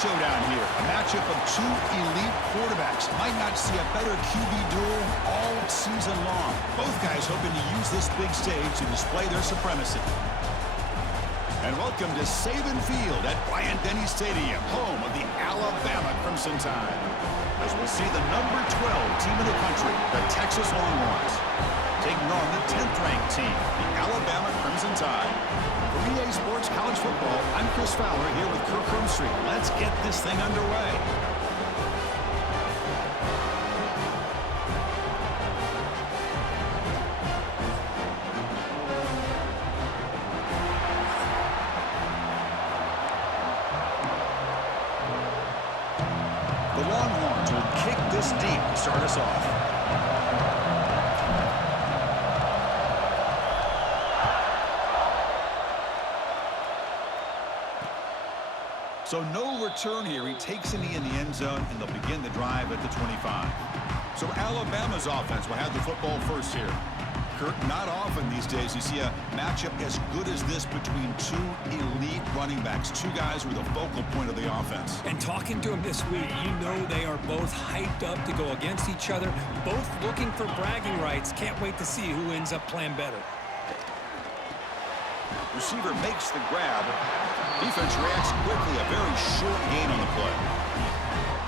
showdown here. A matchup of two elite quarterbacks. Might not see a better QB duel all season long. Both guys hoping to use this big stage to display their supremacy. And welcome to Saban Field at Bryant-Denny Stadium, home of the Alabama Crimson Tide. As we'll see the number 12 team in the country, the Texas Longhorns, taking on the 10th-ranked team, the Alabama Crimson Tide. For EA Sports College Football, I'm Chris Fowler here with Kirk Roomstreet. Let's get this thing underway. The Longhorns will kick this deep to start us off. So no return here. He takes a knee in the end zone, and they'll begin the drive at the 25. So Alabama's offense will have the football first here. Kurt, not often these days you see a matchup as good as this between two elite running backs, two guys who are the focal point of the offense. And talking to them this week, you know they are both hyped up to go against each other, both looking for bragging rights. Can't wait to see who ends up playing better. Receiver makes the grab. Defense reacts quickly. A very short gain on the play.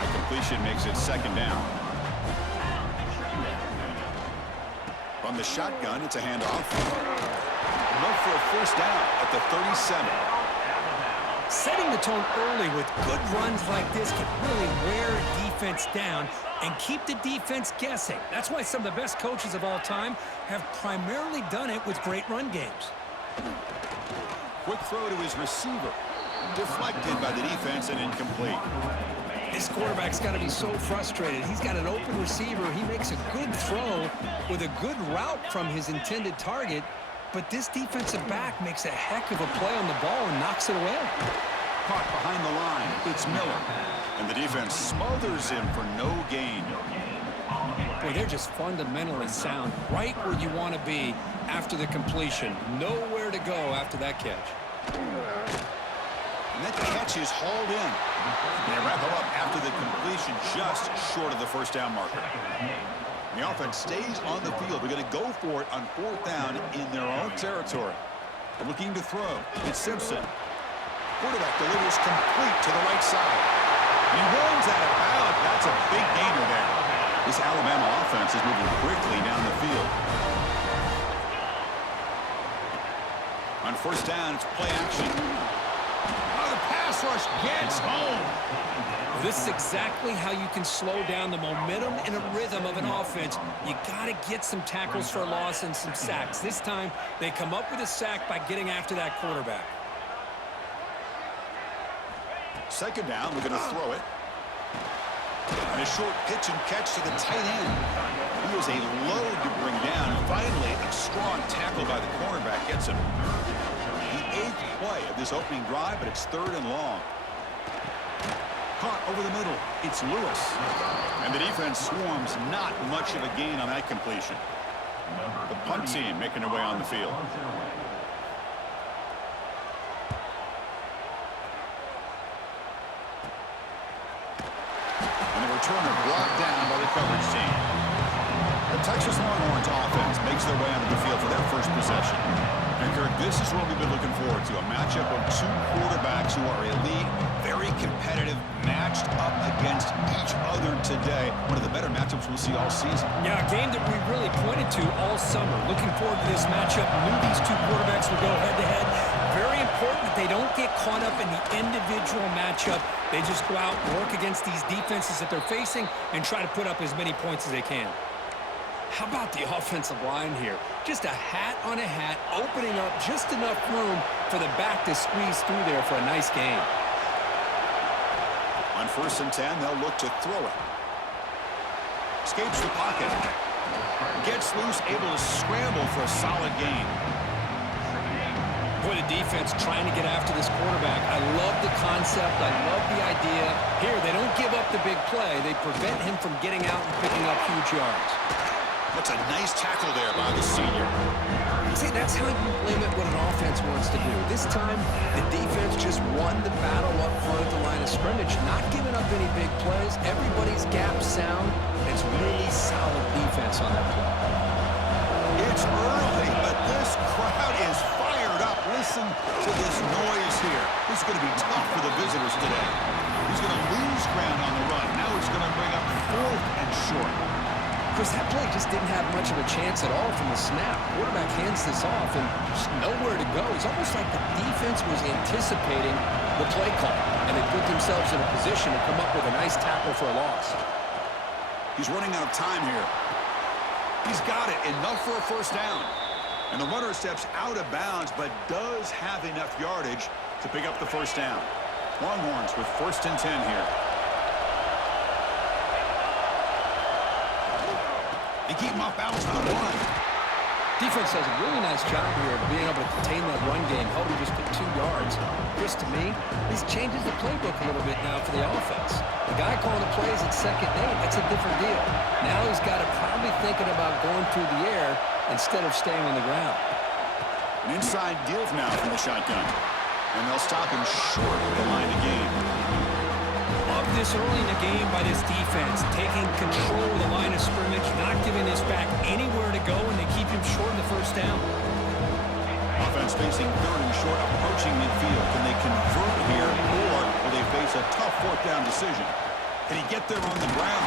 A completion makes it second down. From the shotgun, it's a handoff. Enough for a first down at the 37. Setting the tone early with good runs like this can really wear a defense down and keep the defense guessing. That's why some of the best coaches of all time have primarily done it with great run games. Quick throw to his receiver. Deflected by the defense and incomplete. This quarterback's got to be so frustrated. He's got an open receiver. He makes a good throw with a good route from his intended target, but this defensive back makes a heck of a play on the ball and knocks it away. Caught behind the line. It's Miller. And the defense smothers him for no gain. Boy, they're just fundamentally sound. Right where you want to be after the completion. Nowhere to go after that catch. And that catch is hauled in. They wrap him up after the completion, just short of the first down marker. The offense stays on the field. They're going to go for it on fourth down in their own territory. They're looking to throw. It's Simpson. Quarterback delivers complete to the right side. He runs out of bounds. That's a big gainer there. This Alabama offense is moving quickly down the field. On first down, it's play action. The pass rush gets home. This is exactly how you can slow down the momentum and a rhythm of an offense. You got to get some tackles for loss and some sacks. This time, they come up with a sack by getting after that quarterback. Second down, we're going to throw it. And a short pitch and catch to the tight end. He was a load to bring down. Finally, a strong tackle by the cornerback gets him. The 8th play of this opening drive, but it's third and long. Caught over the middle. It's Lewis. And the defense swarms. Not much of a gain on that completion. The punt team making their way on the field. And the returner blocked down by the coverage team. The Texas Longhorns offense makes their way onto the field for their first possession. And Kirk, this is what we've been looking forward to, a matchup of two quarterbacks who are elite, very competitive, matched up against each other today. One of the better matchups we'll see all season. Yeah, a game that we really pointed to all summer. Looking forward to this matchup. Knew these two quarterbacks would go head-to-head. Very important that they don't get caught up in the individual matchup. They just go out and work against these defenses that they're facing and try to put up as many points as they can. How about the offensive line here? Just a hat on a hat, opening up just enough room for the back to squeeze through there for a nice gain. On 1st and 10, they'll look to throw it. Escapes the pocket. Gets loose, able to scramble for a solid gain. Boy, the defense trying to get after this quarterback. I love the concept. I love the idea. Here, they don't give up the big play. They prevent him from getting out and picking up huge yards. That's a nice tackle there by the senior. See, that's how you limit what an offense wants to do. This time, the defense just won the battle up front at the line of scrimmage, not giving up any big plays. Everybody's gap sound. It's really solid defense on that play. It's early, but this crowd is fired up. Listen to this noise here. This is going to be tough for the visitors today. He's going to lose ground on the run. Now he's going to bring up 4th and short. Chris, that play just didn't have much of a chance at all from the snap. Quarterback hands this off and just nowhere to go. It's almost like the defense was anticipating the play call, and they put themselves in a position to come up with a nice tackle for a loss. He's running out of time here. He's got it. Enough for a first down. And the runner steps out of bounds, but does have enough yardage to pick up the first down. Longhorns with 1st and 10 here. They keep him off balance on the run. Defense does a really nice job here of being able to contain that run game, held him just to 2 yards. Chris, to me, this changes the playbook a little bit now for the offense. The guy calling the plays at 2nd and 8, that's a different deal. Now he's got to probably thinking about going through the air instead of staying on the ground. An inside give now from the shotgun. And they'll stop him short of the line of game. Love this early in the game by this defense, taking control of the line of scrimmage, not giving this back anywhere to go, and they keep him short of the first down. Offense facing 3rd and short, approaching midfield. Can they convert here, or will they face a tough 4th down decision? Can he get there on the ground?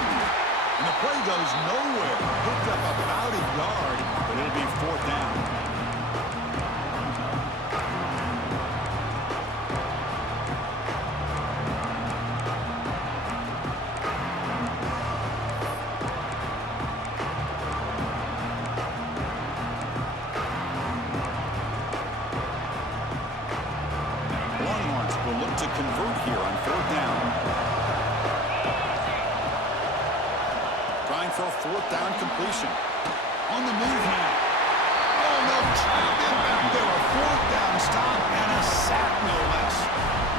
And the play goes nowhere. Picked up about a yard, but it'll be 4th down. Will look to convert here on 4th down. Trying for a 4th down completion. On the move now. Oh, no, trapped in back there. A 4th down stop and a sack, no less.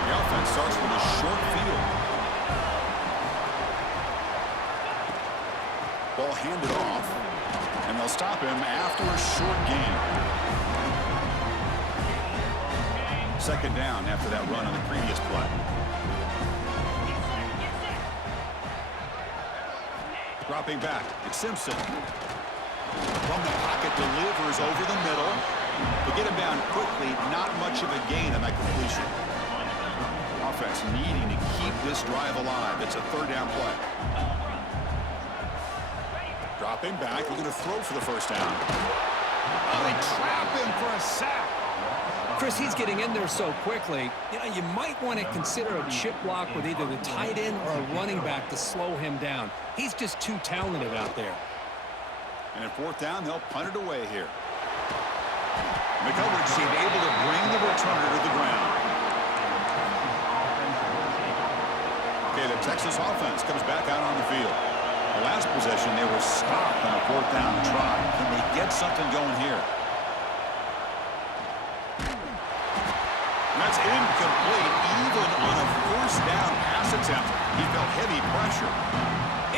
The offense starts with a short field. Ball handed off, and they'll stop him after a short gain. 2nd down after that run on the previous play. Dropping back, it's Simpson. From the pocket, delivers over the middle. They get him down quickly, not much of a gain on that completion. Offense needing to keep this drive alive. It's a 3rd down play. Dropping back, we're going to throw for the first down. Oh, they trap him for a sack. Chris, he's getting in there so quickly. You know, you might want to consider a chip block with either the tight end or a running back to slow him down. He's just too talented out there. And at 4th down, they'll punt it away here. The coverage team able to bring the returner to the ground. Okay, the Texas offense comes back out on the field. The last possession, they were stopped on a 4th down try. Can they get something going here? That's incomplete. Even on a 1st down pass attempt, he felt heavy pressure.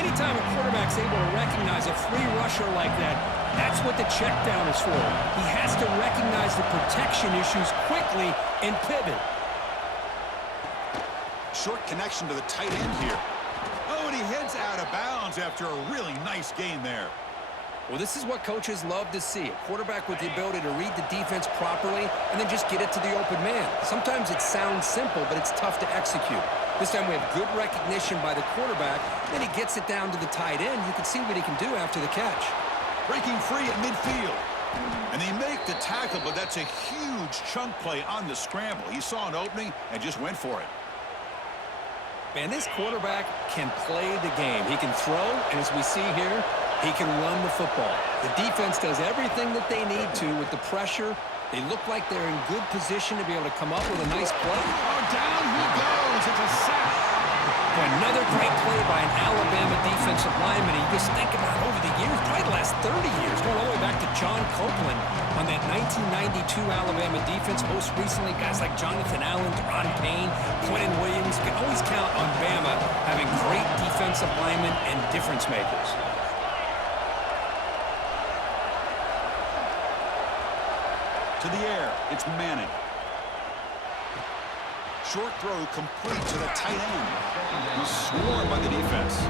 Anytime a quarterback's able to recognize a free rusher like that, that's what the check down is for. He has to recognize the protection issues quickly and pivot. Short connection to the tight end here. Oh, and he heads out of bounds after a really nice gain there. Well, this is what coaches love to see. A quarterback with the ability to read the defense properly and then just get it to the open man. Sometimes it sounds simple, but it's tough to execute. This time we have good recognition by the quarterback, then he gets it down to the tight end. You can see what he can do after the catch. Breaking free at midfield. And they make the tackle, but that's a huge chunk play on the scramble. He saw an opening and just went for it. Man, this quarterback can play the game. He can throw, and as we see here, he can run the football. The defense does everything that they need to with the pressure. They look like they're in good position to be able to come up with a nice play. Oh, down he goes. It's a sack. Another great play by an Alabama defensive lineman. You just think about over the years, probably the last 30 years, going all the way back to John Copeland on that 1992 Alabama defense. Most recently, guys like Jonathan Allen, Deron Payne, Quentin Williams. You can always count on Bama having great defensive linemen and difference makers. To the air, it's Manning. Short throw complete to the tight end. He's swarmed by the defense.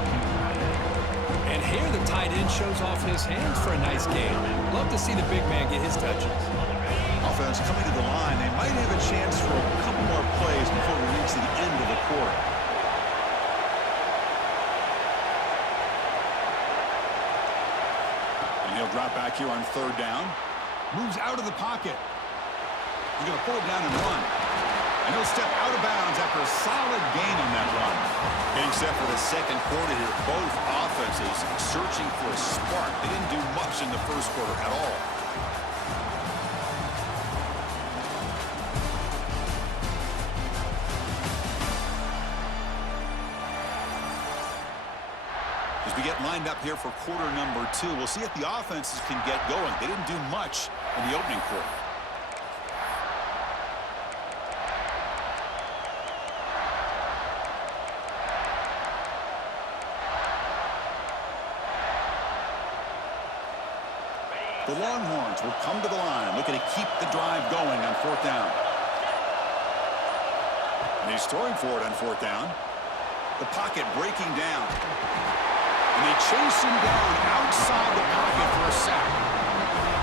And here the tight end shows off his hands for a nice gain. Love to see the big man get his touches. Offense coming to the line. They might have a chance for a couple more plays before we reach the end of the quarter. And he'll drop back here on third down. Moves out of the pocket. He's going to pull it down and run. And he'll step out of bounds after a solid gain on that run. Getting set for the second quarter here. Both offenses searching for a spark. They didn't do much in the first quarter at all. As we get lined up here for quarter number 2, we'll see if the offenses can get going. They didn't do much in the opening quarter. The Longhorns will come to the line, looking to keep the drive going on fourth down. And he's throwing for it on fourth down. The pocket breaking down. And they chase him down outside the pocket for a sack.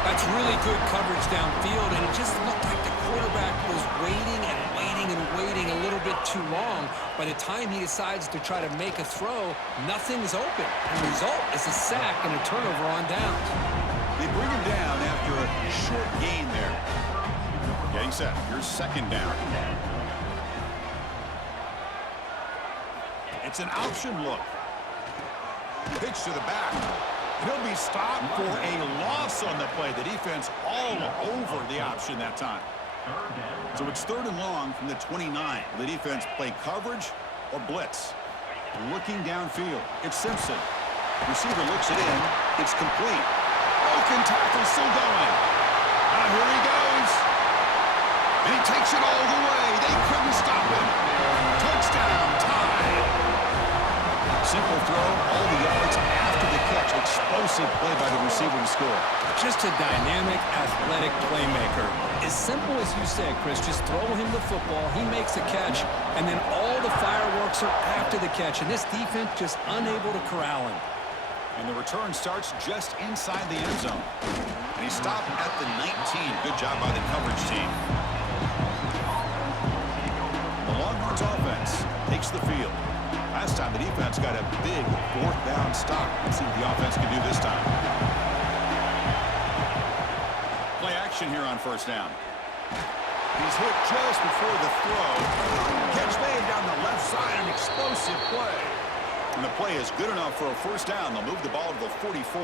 That's really good coverage downfield, and it just looked like the quarterback was waiting and waiting and waiting a little bit too long. By the time he decides to try to make a throw, nothing's open. And the result is a sack and a turnover on downs. They bring him down after a short gain there. Getting set. Here's second down. It's an option look. Pitch to the back. He'll be stopped for a loss on the play. The defense all over the option that time. So it's third and long from the 29. The defense play coverage or blitz. Looking downfield. It's Simpson. Receiver looks it in. It's complete. Broken tackle still going. And here he goes. And he takes it all the way. They couldn't stop him. Touchdown, tied. Simple throw, all the yards after the catch. Explosive play by the receiver to score. Just a dynamic, athletic playmaker. As simple as you said, Chris, just throw him the football, he makes the catch, and then all the fireworks are after the catch. And this defense just unable to corral him. And the return starts just inside the end zone. And he stopped at the 19. Good job by the coverage team. The Longhorns offense takes the field. Last time the defense got a big fourth down stop. Let's see what the offense can do this time. Play action here on first down. He's hit just before the throw. Catch made down the left side, an explosive play. And the play is good enough for a first down. They'll move the ball to the 44.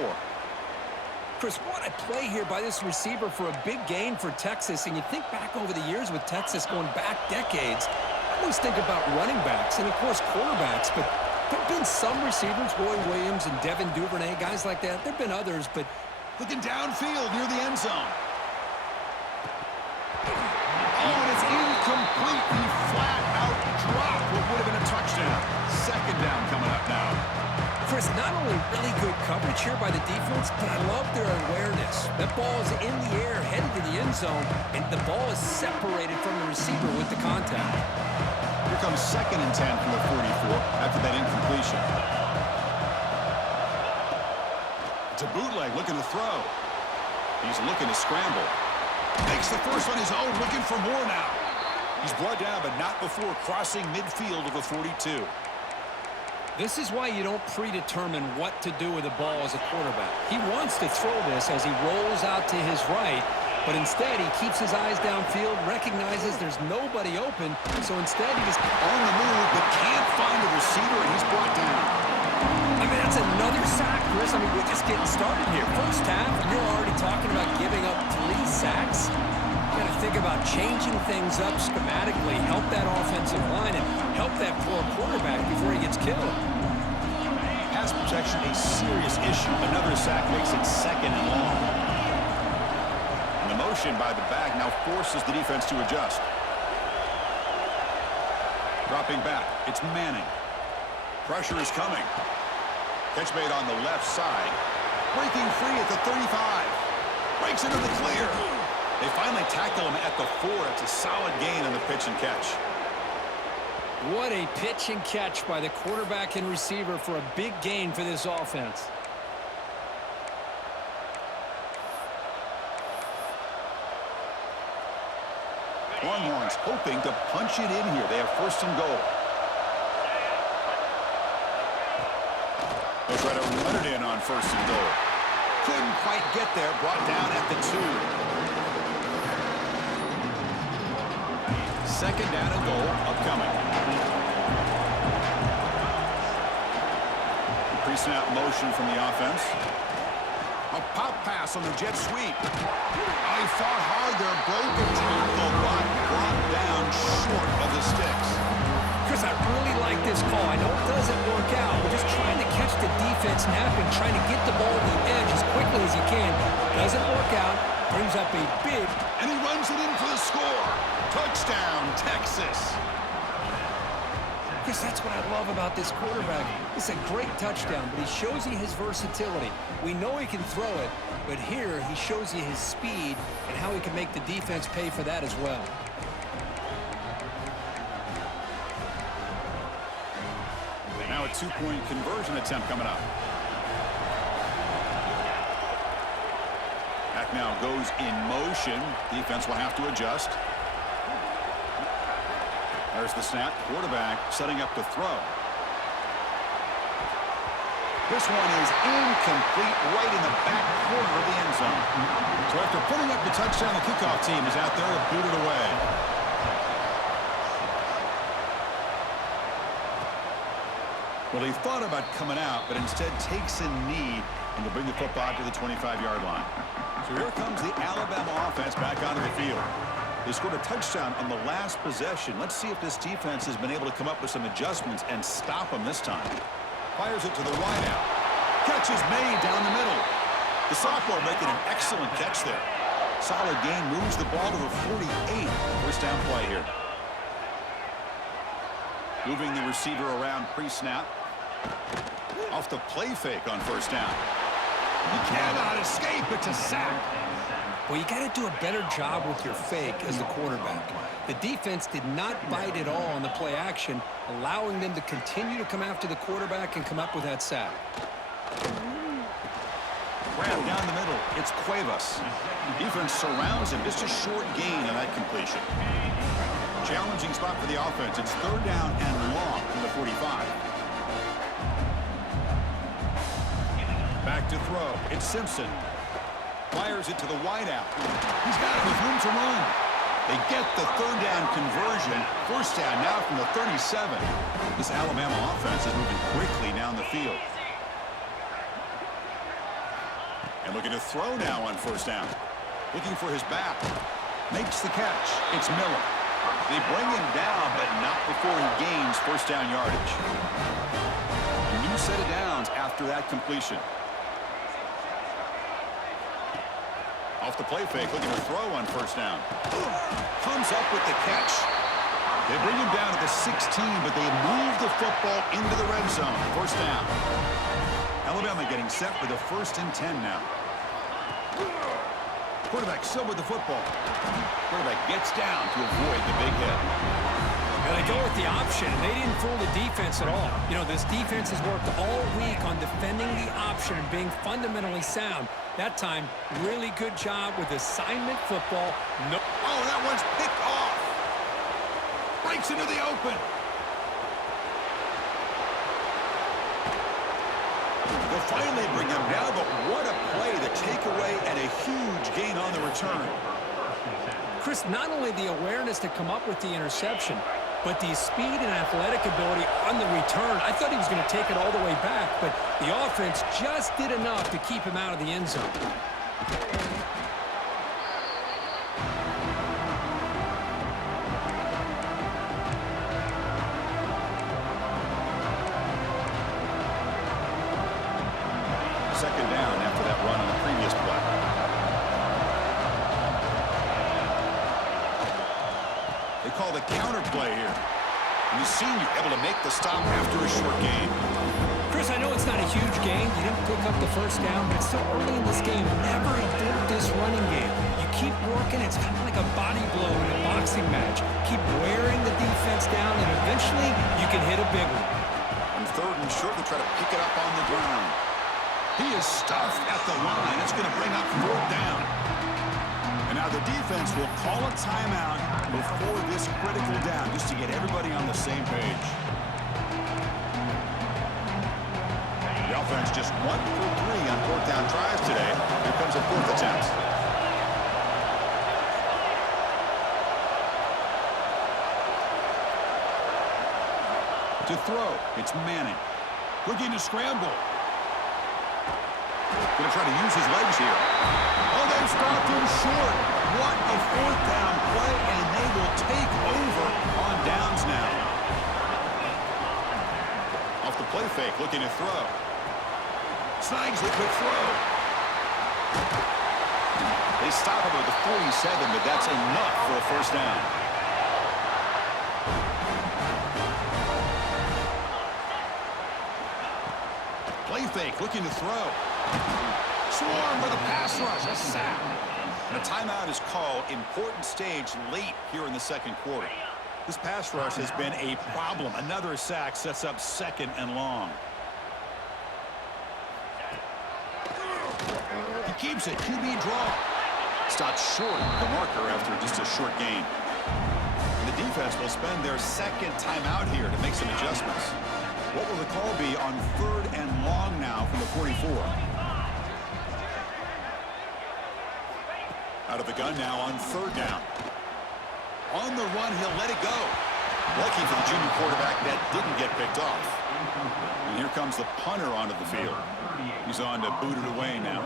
Chris, what a play here by this receiver for a big gain for Texas. And you think back over the years with Texas going back decades, I always think about running backs and, of course, quarterbacks. But there have been some receivers, Roy Williams and Devin Duvernay, guys like that. There have been others, but looking downfield near the end zone. Oh, and it's incomplete. He flat out dropped what would have been a touchdown. Second down coming up now. Chris, not only really good coverage here by the defense, but I love their awareness. That ball is in the air, headed to the end zone, and the ball is separated from the receiver with the contact. Here comes second and 10 from the 44 after that incompletion. It's a bootleg looking to throw. He's looking to scramble. Makes the first on his own, looking for more now. He's brought down, but not before crossing midfield of the 42. This is why you don't predetermine what to do with the ball as a quarterback. He wants to throw this as he rolls out to his right, but instead he keeps his eyes downfield, recognizes there's nobody open, so instead he just on the move, but can't find a receiver, and he's brought down. I mean, that's another sack, Chris. I mean, we're just getting started here. First half, you're already talking about giving up 3 sacks. You got to think about changing things up schematically, help that offensive line, and help that poor quarterback before he gets killed. Pass protection, a serious issue. Another sack makes it second and long. And the motion by the back now forces the defense to adjust. Dropping back, it's Manning. Pressure is coming. Catch made on the left side. Breaking free at the 35. Breaks into the clear. They finally tackle him at the 4. It's a solid gain on the pitch and catch. What a pitch and catch by the quarterback and receiver for a big gain for this offense. Longhorns hoping to punch it in here. They have first and goal. They'll try to run it in on first and goal. Couldn't quite get there. Brought down at the 2. Second down and goal upcoming. Pre-snap motion from the offense. A pop pass on the jet sweep. He fought hard there, broke a tackle, but brought down short of the sticks. Chris, I really like this call. I know it doesn't work out, but just trying to catch the defense napping, trying to get the ball to the edge as quickly as you can. Doesn't work out. Brings up a big... And he runs it in for the score. Touchdown, Texas. Chris, that's what I love about this quarterback. It's a great touchdown, but he shows you his versatility. We know he can throw it, but here he shows you his speed and how he can make the defense pay for that as well. Now a 2-point conversion attempt coming up. Back now goes in motion. Defense will have to adjust. There's the snap. Quarterback setting up to throw. This one is incomplete, right in the back corner of the end zone. So after putting up the touchdown, the kickoff team is out there to boot it away. Well, he thought about coming out, but instead takes a knee and will bring the football to the 25-yard line. So here comes the Alabama offense back onto the field. They scored a touchdown on the last possession. Let's see if this defense has been able to come up with some adjustments and stop them this time. Fires it to the wideout. Catch is made down the middle. The sophomore making an excellent catch there. Solid gain, moves the ball to the 48. First down play here. Moving the receiver around pre-snap. Off the play fake on first down. He cannot escape. It's a sack. Well, you got to do a better job with your fake as the quarterback. The defense did not bite at all on the play action, allowing them to continue to come after the quarterback and come up with that sack. Grab down the middle. It's Cuevas. Defense surrounds him. Just a short gain on that completion. Challenging spot for the offense. It's third down and long from the 45. Back to throw. It's Simpson. Fires it to the wideout. He's got it with room to run. They get the third down conversion. First down now from the 37. This Alabama offense is moving quickly down the field. And looking to throw now on first down. Looking for his back. Makes the catch. It's Miller. They bring him down, but not before he gains first down yardage. A new set of downs after that completion. Off the play fake, looking to throw on first down. Comes up with the catch. They bring him down to the 16, but they move the football into the red zone. First down. Alabama getting set for the 1st and 10 now. Quarterback still with the football. Quarterback gets down to avoid the big hit. Now they go with the option, and they didn't fool the defense at all. You know, this defense has worked all week on defending the option and being fundamentally sound. That time, really good job with assignment football. No. Oh, that one's picked off. Breaks into the open. They'll finally bring him down, but what a play, the takeaway, and a huge gain on the return. Chris, not only the awareness to come up with the interception, but the speed and athletic ability on the return. I thought he was going to take it all the way back, but the offense just did enough to keep him out of the end zone. Second down after that run on the previous play. They call the counter play here. And the senior able to make the stop after a short gain. Chris, I know it's not a huge gain. You didn't pick up the first down, but it's still early in this game. Never abort this running game. You keep working it It's kind of like a body blow in a boxing match. Keep wearing the defense down, and eventually you can hit a big one. On third and short, they try to pick it up on the ground. He is stuffed at the line. It's going to bring up fourth down. And now the defense will call a timeout before this critical down, just to get everybody on the same page. The offense just 1 for 3 on fourth down tries today. Here comes a fourth attempt. To throw, it's Manning. Looking to scramble. Going to try to use his legs here. Oh, they've stopped him short. What a fourth down play, and they will take over on downs now. Off the play fake, looking to throw. Snags the quick throw. They stop him at the 47, but that's enough for a first down. Play fake, looking to throw. Swarm with a pass rush, a sack. And a timeout is called. Important stage late here in the second quarter. This pass rush has been a problem. Another sack sets up second and long. He keeps it, QB draw. Stopped short of the marker after just a short gain. And the defense will spend their second timeout here to make some adjustments. What will the call be on third and long now from the 44? Out of the gun now on third down. On the run, he'll let it go. Lucky for the junior quarterback that didn't get picked off. And here comes the punter onto the field. He's on to boot it away now.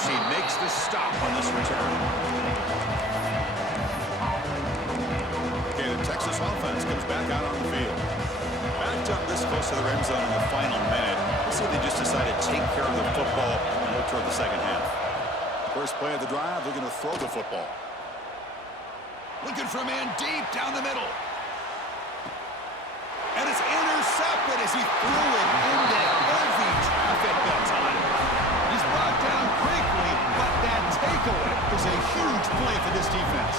He makes the stop on this return. Okay, the Texas offense comes back out on the field. Backed up this close to the end zone in the final minute. Let's see if they just decide to take care of the football and look toward the second half. First play of the drive, they're going to throw the football. Looking for a man deep down the middle. And it's intercepted as he threw it into heavy traffic that time. He's brought down quickly, but that takeaway is a huge play for this defense.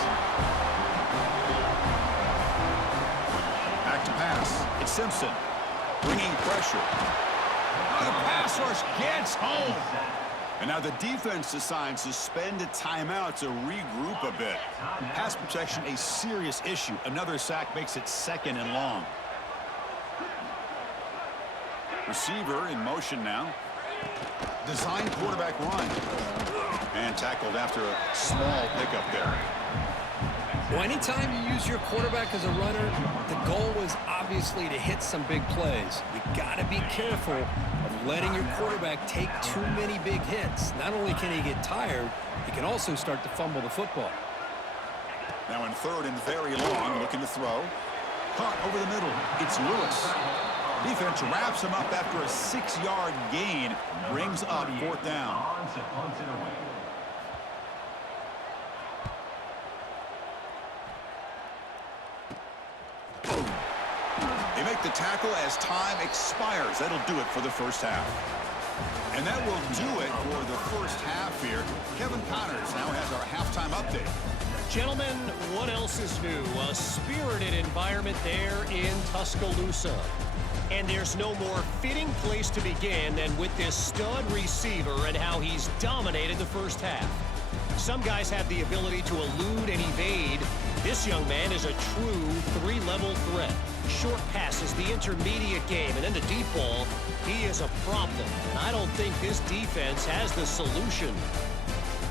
Back to pass. It's Simpson bringing pressure. Oh, the pass rush gets home. And now the defense decides to spend a timeout to regroup a bit. Pass protection, a serious issue. Another sack makes it second and long. Receiver in motion now. Design quarterback run. And tackled after a small pickup there. Well, anytime you use your quarterback as a runner, the goal was obviously to hit some big plays. You got to be careful of letting your quarterback take too many big hits. Not only can he get tired, he can also start to fumble the football. Now in third and very long, looking to throw. Caught over the middle. It's Lewis. Defense wraps him up after a 6-yard gain. Brings up fourth down. They make the tackle as time expires. That'll do it for the first half. And that will do it for the first half here. Kevin Connors now has our halftime update. Gentlemen, what else is new? A spirited environment there in Tuscaloosa. And there's no more fitting place to begin than with this stud receiver and how he's dominated the first half. Some guys have the ability to elude and evade. This young man is a true three-level threat. Short passes, the intermediate game, and then the deep ball, he is a problem. And I don't think this defense has the solution.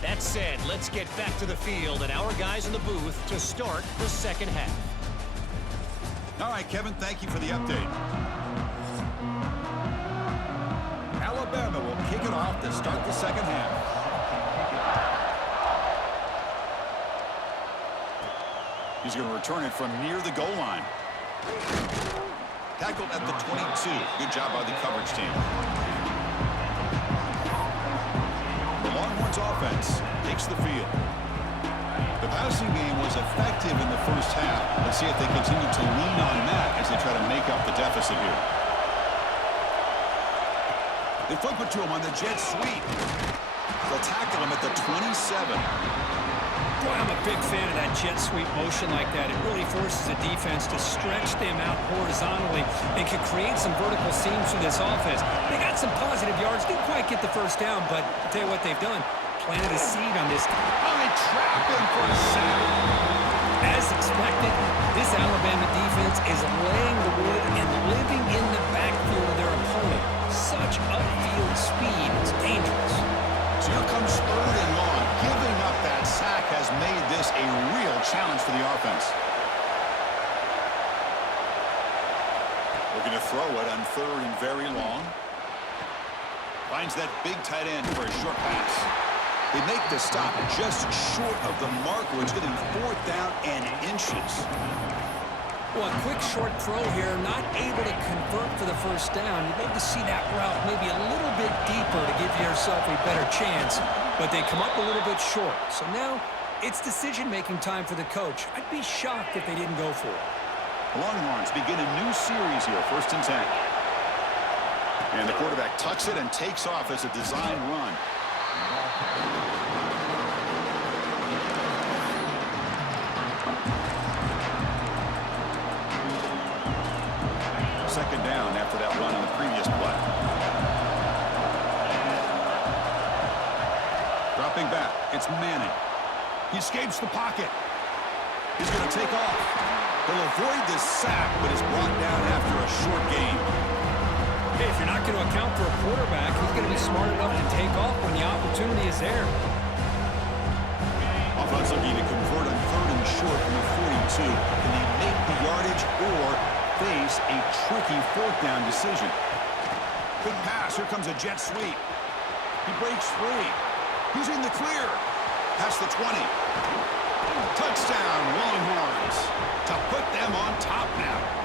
That said, let's get back to the field and our guys in the booth to start the second half. All right, Kevin, thank you for the update. Alabama will kick it off to start the second half. He's going to return it from near the goal line. Tackled at the 22. Good job by the coverage team. The Longhorns offense takes the field. The passing game was effective in the first half. Let's see if they continue to lean on that as they try to make up the deficit here. They flip it to him on the jet sweep. They'll tackle him at the 27. Boy, I'm a big fan of that jet sweep motion like that. It really forces the defense to stretch them out horizontally and can create some vertical seams for this offense. They got some positive yards. Didn't quite get the first down, but I'll tell you what they've done. Planted a seed on this. Oh, they trap him for a sack. As expected, this Alabama defense is laying the wood and living in the backfield of their opponent. Such upfield speed. It's dangerous. So here comes 3rd and long. Giving up that sack has made this a real challenge for the offense. Looking to throw it on 3rd and very long. Finds that big tight end for a short pass. They make the stop just short of the mark, where it's getting 4th down and inches. Well, a quick short throw here, not able to convert for the first down. You'd love to see that route maybe a little bit deeper to give yourself a better chance, but they come up a little bit short. So now it's decision-making time for the coach. I'd be shocked if they didn't go for it. The Longhorns begin a new series here, 1st and 10. And the quarterback tucks it and takes off as a design run. Second down after that run on the previous play. Dropping back, it's Manning. He escapes the pocket. He's going to take off. He'll avoid this sack, but is brought down after a short gain. Hey, if you're not going to account for a quarterback, he's going to be smart enough to take off when the opportunity is there. Offense looking to convert on 3rd and short from the 42. Can they make the yardage or face a tricky 4th down decision? Good pass. Here comes a jet sweep. He breaks free. He's in the clear. Past the 20. Touchdown, Longhorns. To put them on top now.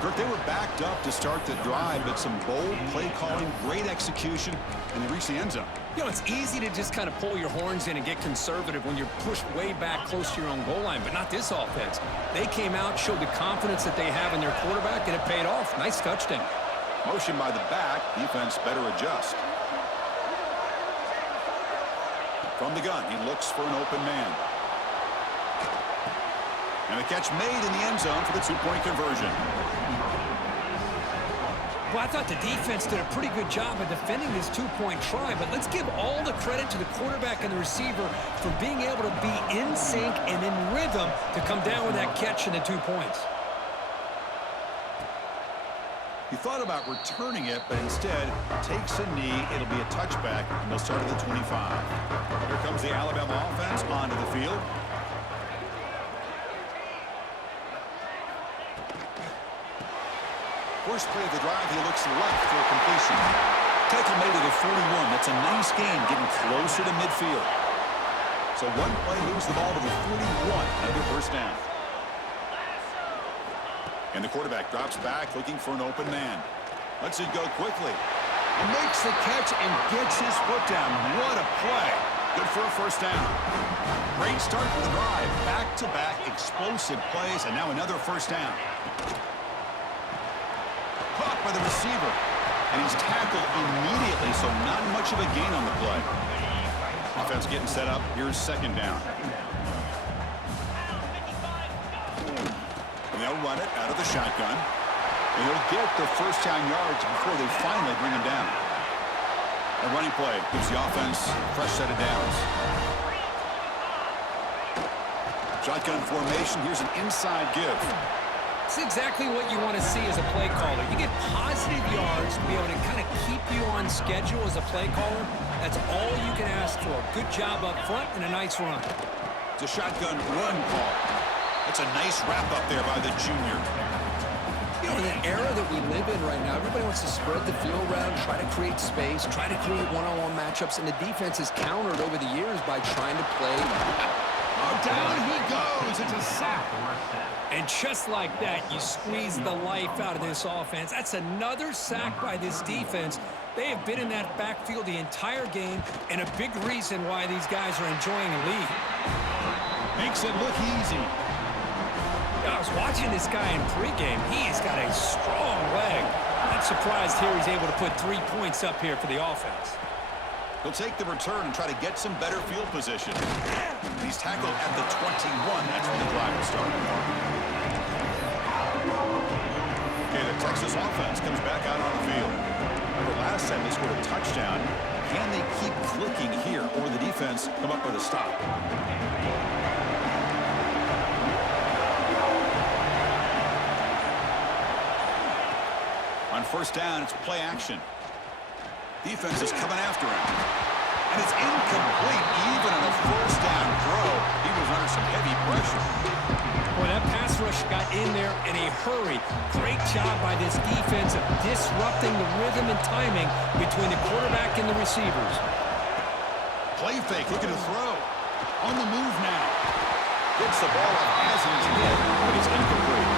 Kirk, they were backed up to start the drive, but some bold play calling, great execution, and they reached the end zone. You know, it's easy to just kind of pull your horns in and get conservative when you're pushed way back close to your own goal line, but not this offense. They came out, showed the confidence that they have in their quarterback, and it paid off. Nice touchdown. Motion by the back. Defense better adjust. From the gun, he looks for an open man. And a catch made in the end zone for the 2-point conversion. Well, I thought the defense did a pretty good job of defending this 2-point try, but let's give all the credit to the quarterback and the receiver for being able to be in sync and in rhythm to come down with that catch and the 2 points. He thought about returning it, but instead takes a knee. It'll be a touchback, and they'll start at the 25. Here comes the Alabama offense onto the field. First play of the drive, he looks left for a completion. Tackle made at the 41. That's a nice gain, getting closer to midfield. So one play moves the ball to the 41, another first down. And the quarterback drops back, looking for an open man. Lets it go quickly. And makes the catch and gets his foot down. What a play. Good for a first down. Great start to the drive. Back-to-back explosive plays, and now another first down. Caught by the receiver. And he's tackled immediately, so not much of a gain on the play. Offense getting set up. Here's second down. And they'll run it out of the shotgun. And he'll get the first down yards before they finally bring him down. A running play gives the offense a fresh set of downs. Shotgun formation. Here's an inside give. It's exactly what you want to see as a play caller. You get positive yards to be able to kind of keep you on schedule as a play caller. That's all you can ask for. Good job up front and a nice run. It's a shotgun run call. That's a nice wrap up there by the junior. You know, in the era that we live in right now, everybody wants to spread the field around, try to create space, try to create one-on-one matchups, and the defense has countered over the years by trying to play. Oh, down he goes. It's a sack. And just like that, you squeeze the life out of this offense. That's another sack by this defense. They have been in that backfield the entire game, and a big reason why these guys are enjoying the lead. Makes it look easy. I was watching this guy in pregame. He's got a strong leg. That not surprised here he's able to put 3 points up here for the offense. He'll take the return and try to get some better field position. He's tackled at the 21. That's when the drive will start. Okay, the Texas offense comes back out on the field. Remember last time they scored a touchdown. Can they keep clicking here, or the defense come up with a stop? On first down, it's play action. Defense is coming after him. And it's incomplete, even on a first down throw. He was under some heavy pressure. Boy, that pass rush got in there in a hurry. Great job by this defense of disrupting the rhythm and timing between the quarterback and the receivers. Play fake, looking to throw. On the move now. Gets the ball up as he's hit, but it's incomplete.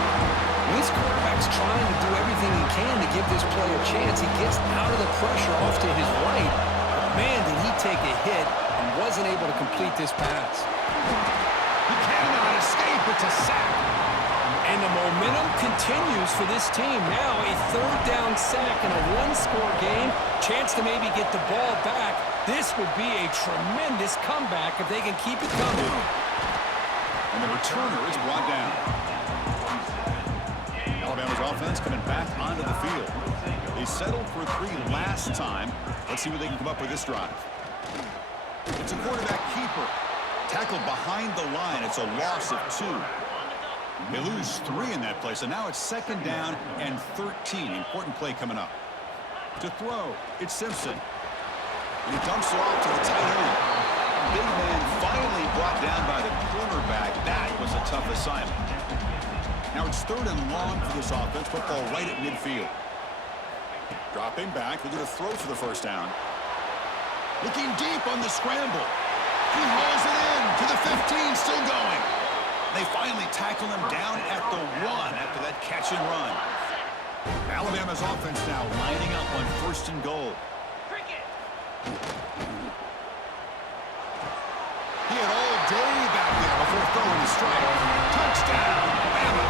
This quarterback's trying to do everything he can to give this play a chance. He gets out of the pressure off to his right. But man, did he take a hit and wasn't able to complete this pass. He cannot escape. It's a sack. And the momentum continues for this team. Now a third down sack in a one-score game. Chance to maybe get the ball back. This would be a tremendous comeback if they can keep it coming. And the returner is brought down. Alabama's offense coming back onto the field. They settled for 3 last time. Let's see what they can come up with this drive. It's a quarterback keeper. Tackled behind the line. It's a loss of 2. They lose 3 in that play, so now it's second down and 13. Important play coming up. To throw, it's Simpson. And he dumps it off to the tight end. Big man finally brought down by the cornerback. That was a tough assignment. Now it's third and long for this offense. Football right at midfield. Dropping back. They're going to throw for the first down. Looking deep on the scramble. He hauls it in to the 15, still going. They finally tackle him down at the 1 after that catch and run. Alabama's offense now lining up on first and goal. He had all day back there before throwing the strike. Touchdown, Alabama.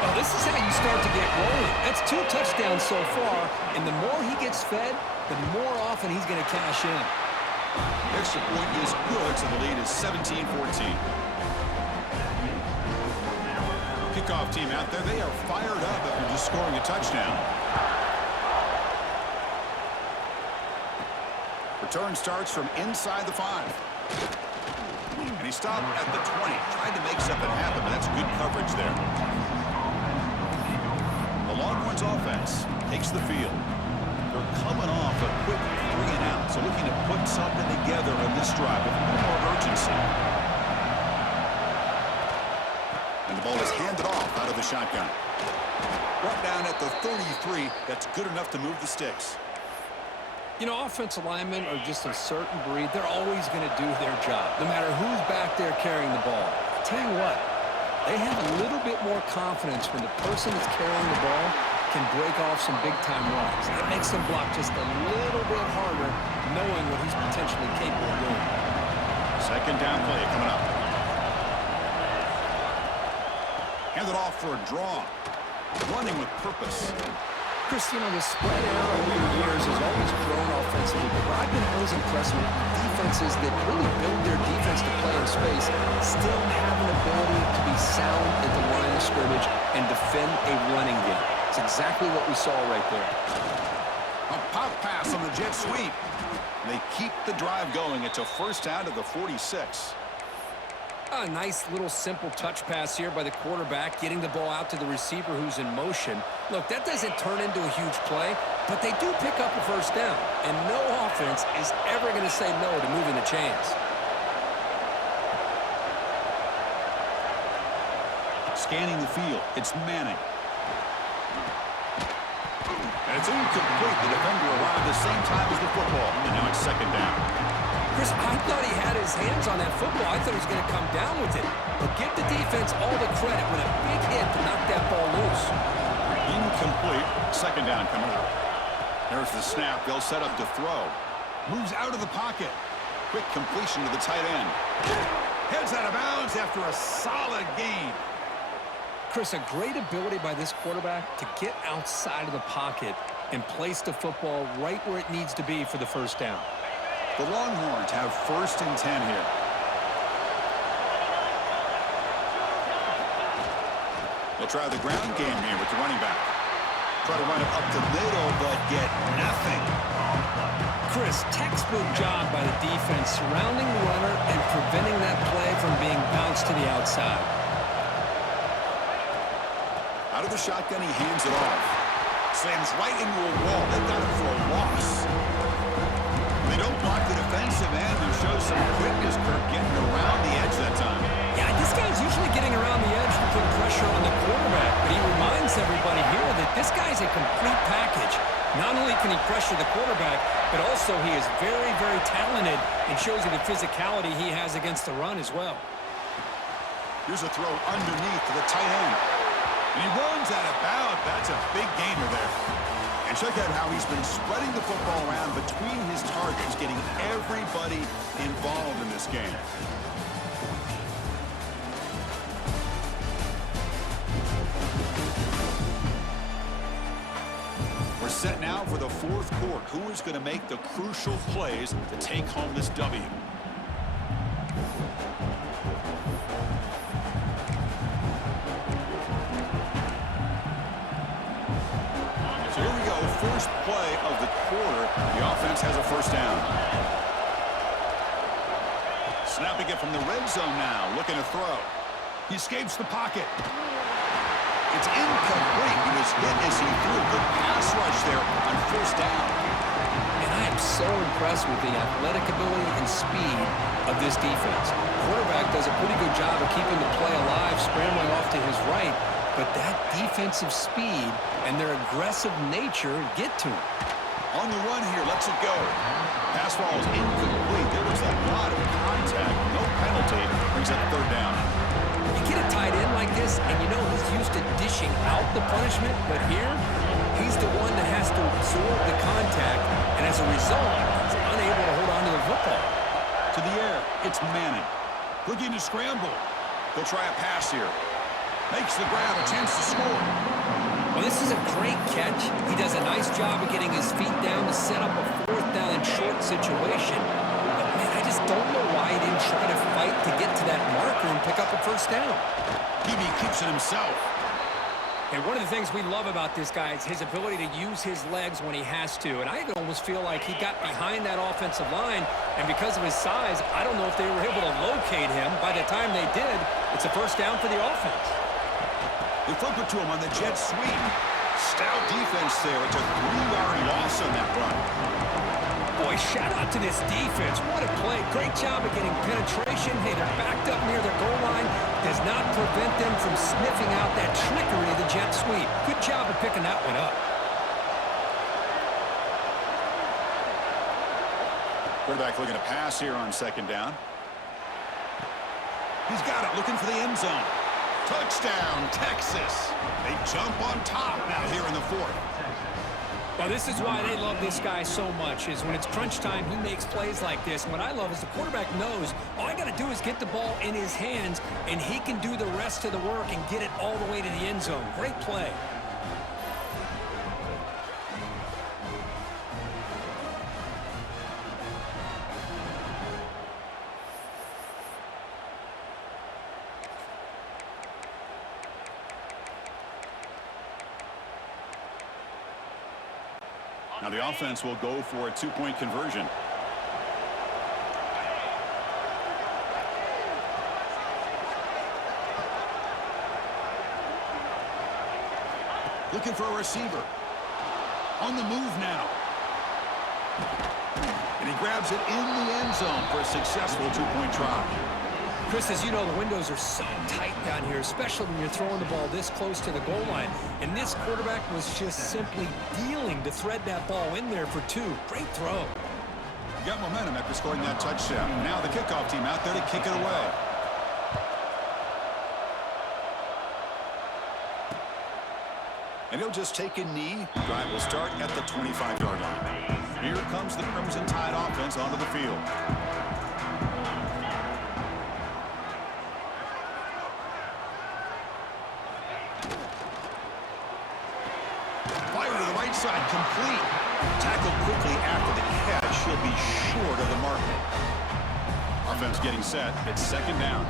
Oh, this is how you start to get rolling. That's 2 touchdowns so far, and the more he gets fed, the more often he's going to cash in. Extra point is good, so the lead is 17-14. Kickoff team out there, they are fired up after just scoring a touchdown. Return starts from inside the 5. And he stopped at the 20. Tried to make something happen, but that's good coverage there. The Longhorns offense takes the field. They're coming off a quick 3 and out, so looking to put something together on this drive with more urgency. And the ball is handed off out of the shotgun. Brought down at the 33. That's good enough to move the sticks. You know, offensive linemen are just a certain breed. They're always going to do their job, no matter who's back there carrying the ball. I'll tell you what, they have a little bit more confidence when the person that's carrying the ball can break off some big-time runs. That makes them block just a little bit harder, knowing what he's potentially capable of doing. Second down play coming up. Handed off for a draw. Running with purpose. Chris, you know, the spread out over the years has always grown offensively, but I've been always impressed with defenses that really build their defense to play in space, still have an ability to be sound at the line of scrimmage and defend a running game. It's exactly what we saw right there. A pop pass on the jet sweep. They keep the drive going. It's a first down to the 46. A nice little simple touch pass here by the quarterback, getting the ball out to the receiver who's in motion. Look, that doesn't turn into a huge play, but they do pick up a first down, and no offense is ever going to say no to moving the chains. Scanning the field, it's Manning. And it's incomplete. The defender arrived at the same time as the football, and now it's second down. Chris, I thought he had his hands on that football. I thought he was going to come down with it. But give the defense all the credit with a big hit to knock that ball loose. Incomplete. Second down coming up. There's the snap. They'll set up to throw. Moves out of the pocket. Quick completion to the tight end. Heads out of bounds after a solid gain. Chris, a great ability by this quarterback to get outside of the pocket and place the football right where it needs to be for the first down. The Longhorns have 1st and 10 here. They'll try the ground game here with the running back. Try to run it up the middle, but get nothing. Chris, textbook job by the defense surrounding the runner and preventing that play from being bounced to the outside. Out of the shotgun, he hands it off. Slams right into a wall. They've got him for a loss. They don't block the defensive end and show some quickness, Kirk, getting around the edge that time. Yeah, this guy's usually getting around the edge to put pressure on the quarterback, but he reminds everybody here that this guy's a complete package. Not only can he pressure the quarterback, but also he is very, very talented and shows you the physicality he has against the run as well. Here's a throw underneath to the tight end. And he runs out of bounds. That's a big gainer there. And check out how he's been spreading the football around between his targets, getting everybody involved in this game. We're set now for the 4th quarter. Who is going to make the crucial plays to take home this W? So here we go, first play of the quarter. The offense has a 1st down. Snapping it from the red zone now, looking to throw. He escapes the pocket. It's incomplete. He was hit as he threw. Good pass rush there on 1st down. And I am so impressed with the athletic ability and speed of this defense. Quarterback does a pretty good job of keeping the play alive, scrambling off to his right, but that defensive speed and their aggressive nature get to him. On the run here, lets it go. Pass ball is incomplete. There was a lot of contact. No penalty. Brings up 3rd down. You get a tight end like this, and you know he's used to dishing out the punishment, but here, he's the one that has to absorb the contact, and as a result, he's unable to hold on to the football. To the air, it's Manning. Looking to scramble. They'll try a pass here. Makes the grab, a chance to score. Well, this is a great catch. He does a nice job of getting his feet down to set up a 4th down and short situation. But, man, I just don't know why he didn't try to fight to get to that marker and pick up a 1st down. He keeps it himself. And one of the things we love about this guy is his ability to use his legs when he has to. And I almost feel like he got behind that offensive line, and because of his size, I don't know if they were able to locate him. By the time they did, it's a 1st down for the offense. They flip it to him on the jet sweep. Stout defense there. It's a 3-yard loss on that run. Boy, shout out to this defense. What a play. Great job of getting penetration. Hey, they're backed up near the goal line. Does not prevent them from sniffing out that trickery of the jet sweep. Good job of picking that one up. Quarterback looking to pass here on 2nd down. He's got it, looking for the end zone. Touchdown, Texas. They jump on top now here in the 4th. Well, this is why they love this guy so much, is when it's crunch time, he makes plays like this. And what I love is the quarterback knows all I got to do is get the ball in his hands, and he can do the rest of the work and get it all the way to the end zone. Great play. Now the offense will go for a 2-point conversion. Looking for a receiver. On the move now. And he grabs it in the end zone for a successful 2-point try. Chris, as you know, the windows are so tight down here, especially when you're throwing the ball this close to the goal line. And this quarterback was just simply dealing to thread that ball in there for 2. Great throw. Got momentum after scoring that touchdown. Now the kickoff team out there to kick it away. And he'll just take a knee. Drive will start at the 25-yard line. Here comes the Crimson Tide offense onto the field. right side, complete. Tackled quickly after the catch. He'll be short of the mark. Offense getting set. It's second down.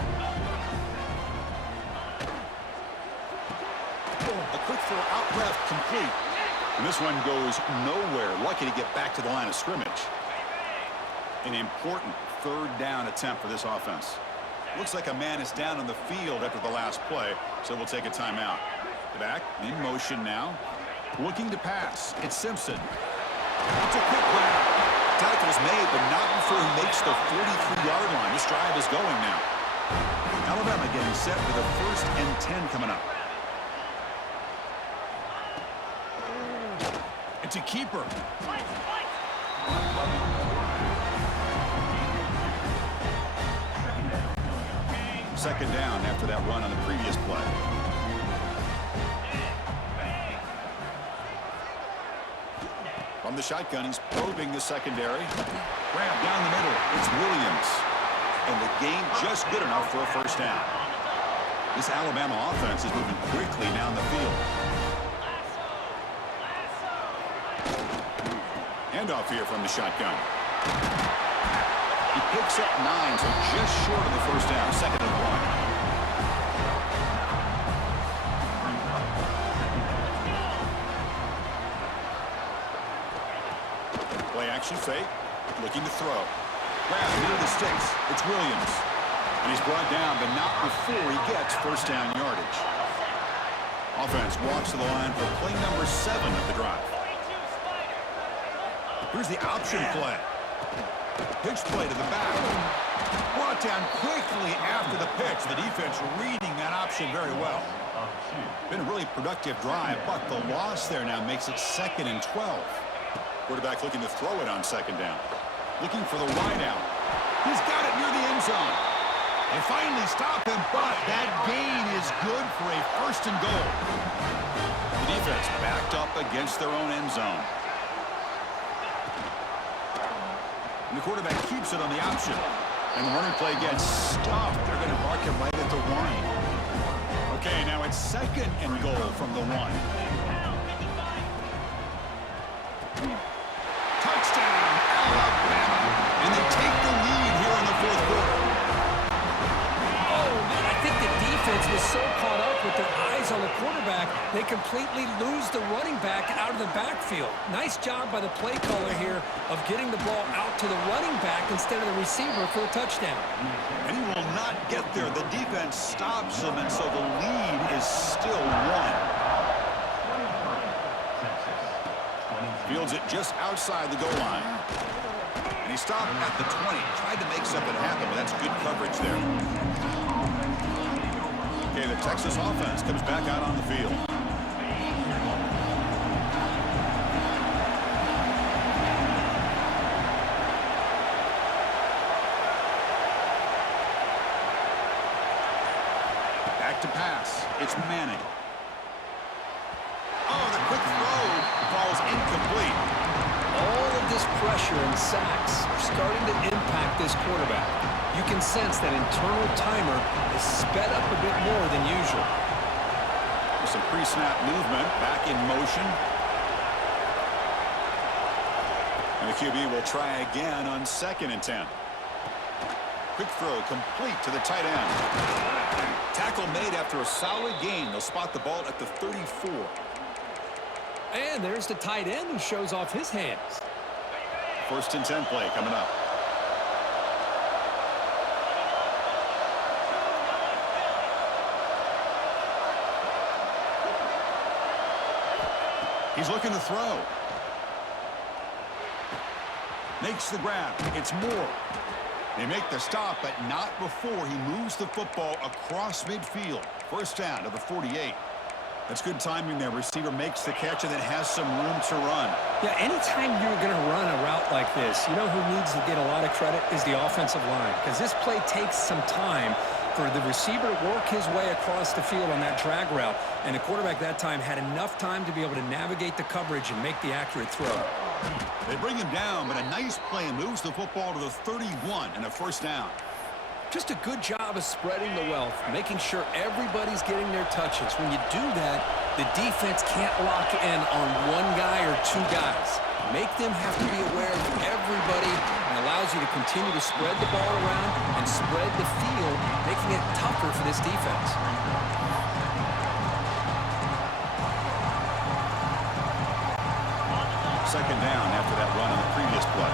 A quick throw out left, complete. And this one goes nowhere. Lucky to get back to the line of scrimmage. An important third down attempt for this offense. Looks like a man is down on the field after the last play, so we'll take a timeout. Back in motion now. Looking to pass. It's Simpson. It's a quick grab. Tackle's made, but not before he makes the 43-yard line. This drive is going now. Alabama getting set for the 1st and 10 coming up. It's a keeper. Second down after that run on the previous play. From the shotgun, he's probing the secondary. Grab down the middle. It's Williams. And the gain just good enough for a first down. This Alabama offense is moving quickly down the field. Handoff here from the shotgun. He picks up 9, so just short of the first down. 2nd and 1. Play action fake, looking to throw. Grab near the sticks. It's Williams. And he's brought down, but not before he gets first down yardage. Offense walks to the line for play number 7 of the drive. Here's the option play. Pitch play to the back. Brought down quickly after the pitch. The defense reading that option very well. Been a really productive drive, but the loss there now makes it 2nd and 12. Quarterback looking to throw it on 2nd down. Looking for the wide out. He's got it near the end zone. They finally stop him, but that gain is good for a 1st and goal. The defense backed up against their own end zone. And the quarterback keeps it on the option. And the running play gets stopped. They're going to mark him right at the 1. Okay, now it's 2nd and goal from the 1. Touchdown, Alabama. And they take the lead here in the 4th quarter. Oh, man, I think the defense was so caught up with their eyes on the quarterback, they completely lose the running back out of the backfield. Nice job by the play caller here of getting the ball out to the running back instead of the receiver for a touchdown. And he will not get there. The defense stops him, and so the lead is still 1. Fields it just outside the goal line. And he stopped at the 20. Tried to make something happen, but that's good coverage there. Okay, the Texas offense comes back out on the field. Back to pass. It's Manning. Oh, the quick throw falls incomplete. All of this pressure and sacks are starting to impact this quarterback. You can sense that internal timer is sped up a bit more than usual. With some pre-snap movement, back in motion. And the QB will try again on 2nd and 10. Quick throw complete to the tight end. Tackle made after a solid gain. They'll spot the ball at the 34. And there's the tight end who shows off his hands. 1st and 10 play coming up. He's looking to throw. Makes the grab. It's Moore. They make the stop, but not before he moves the football across midfield. First down to the 48. That's good timing there. Receiver makes the catch and then has some room to run. Yeah, anytime you're going to run a route like this, you know who needs to get a lot of credit is the offensive line, because this play takes some time for the receiver to work his way across the field on that drag route, and the quarterback that time had enough time to be able to navigate the coverage and make the accurate throw. They bring him down, but a nice play moves the football to the 31 and a first down. Just a good job of spreading the wealth, making sure everybody's getting their touches. When you do that, The defense can't lock in on one guy or two guys. Make them have to be aware of everybody, and allows you to continue to spread the ball around and spread the field, making it tougher for this defense. Second down after that run on the previous play.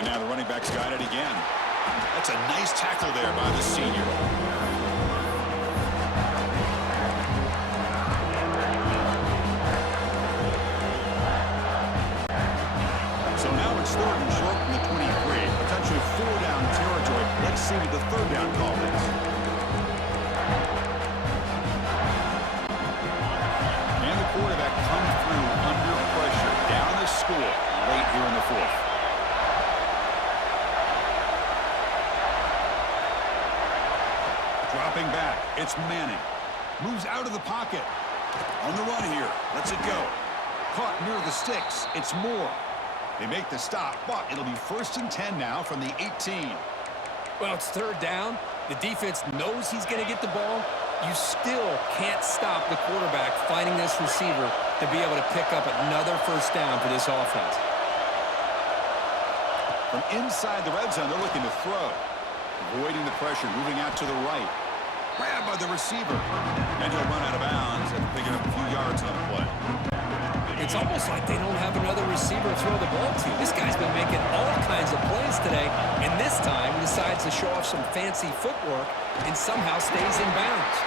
And now the running back's got it again. That's a nice tackle there by the senior. So now it's third and short from the 23. Potentially four-down territory. Let's see what the third down call is. And the quarterback comes through under pressure. Down the score late here in the fourth. Dropping back, it's Manning. Moves out of the pocket. On the run here, lets it go. Caught near the sticks, it's Moore. They make the stop, but it'll be 1st and 10 now from the 18. Well, it's third down. The defense knows he's going to get the ball. You still can't stop the quarterback finding this receiver to be able to pick up another first down for this offense. From inside the red zone, they're looking to throw. Avoiding the pressure, moving out to the right. Grabbed by the receiver. And he'll run out of bounds after picking up a few yards on the play. It's almost like they don't have another receiver to throw the ball to. This guy's been making all kinds of plays today, and this time he decides to show off some fancy footwork and somehow stays in bounds.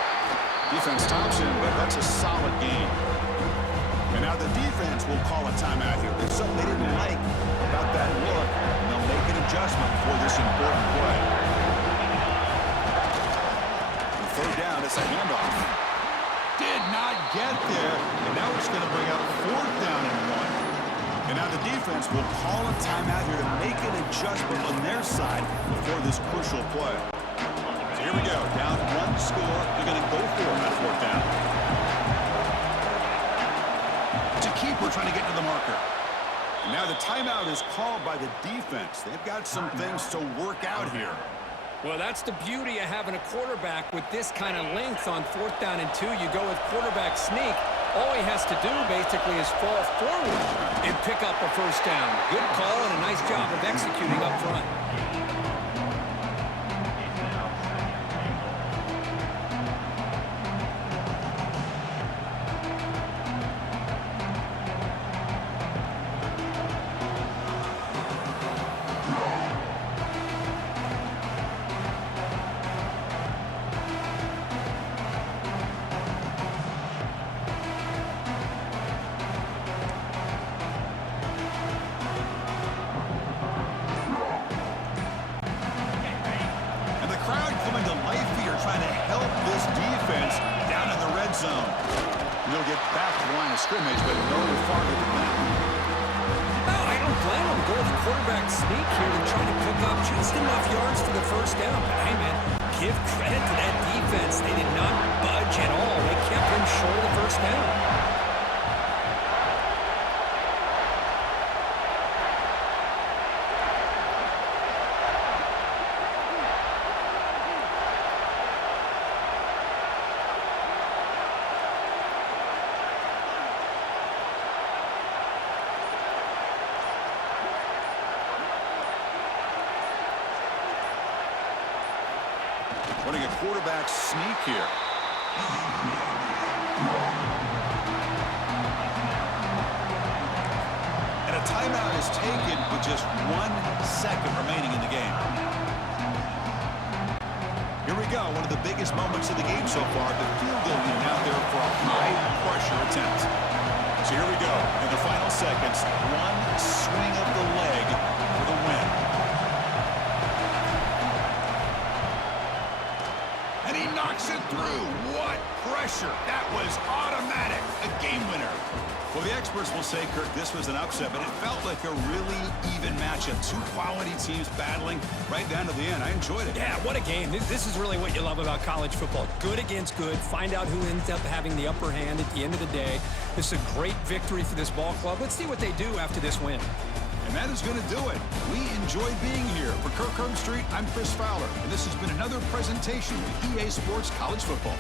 Defense stops him, but that's a solid game. And now the defense will call a timeout here. There's something they didn't like about that look, and they'll make an adjustment for this important play. And third down, it's a handoff. Did not get there, and now it's going to bring up fourth down and 1. And now the defense will call a timeout here to make an adjustment on their side before this crucial play. So here we go, down one score. They're going to go for it on fourth down. It's a keeper trying to get to the marker. And now the timeout is called by the defense. They've got some things to work out here. Well, that's the beauty of having a quarterback with this kind of length on 4th down and 2. You go with quarterback sneak. All he has to do basically is fall forward and pick up a first down. Good call and a nice job of executing up front. He'll get back to the line of scrimmage, but no farther than that. No, I don't blame him. Go with the quarterback sneak here to try to pick up just enough yards for the first down. But hey, man, give credit to that defense. They did not budge at all. They kept him short of the first down. Running a quarterback sneak here. And a timeout is taken with just 1 second remaining in the game. Here we go, one of the biggest moments of the game so far. The field goal being out there for a high-pressure attempt. So here we go, in the final seconds, one swing of the leg for the win. And he knocks it through. What pressure. That was automatic. A game winner. Well, the experts will say, Kirk, this was an upset, but it felt like a really even matchup. Two quality teams battling right down to the end. I enjoyed it. Yeah, what a game. This is really what you love about college football. Good against good. Find out who ends up having the upper hand at the end of the day. This is a great victory for this ball club. Let's see what they do after this win. And that is going to do it. We enjoyed being here. For Kirk Herbstreit, I'm Chris Fowler, and this has been another presentation of EA Sports College Football.